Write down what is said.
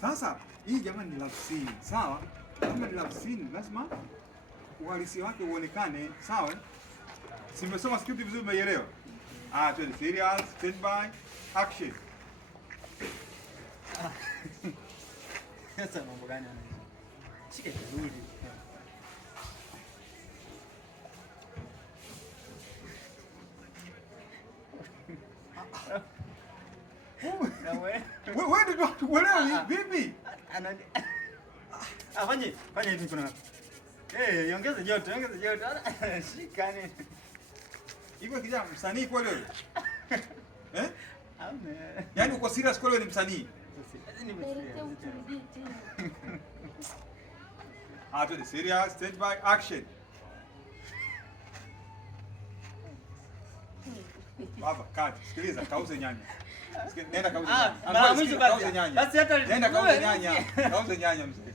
Sasa hii jamani ni love scene, sawa? Kama ni love scene lazima uhalisia wake uonekane, sawa? Simesoma script vizuri, umeielewa? Twende serious, stand by, action. Sasa mambo gani haya? Shike vizuri. Wewe ndio tukuelewa vipi? Fanya hivi kuna. Ongeza joto. Shika nini? Hivyo kijana msanii kweli wewe? Ame. Yaani uko serious kweli wewe ni msanii? Twende serious, stand by, action. Baba, kati, sikiliza, kauze nyanya. Nenda kauze nyanya. Basi hata nenda kauze nyanya. Kauze nyanya mzee.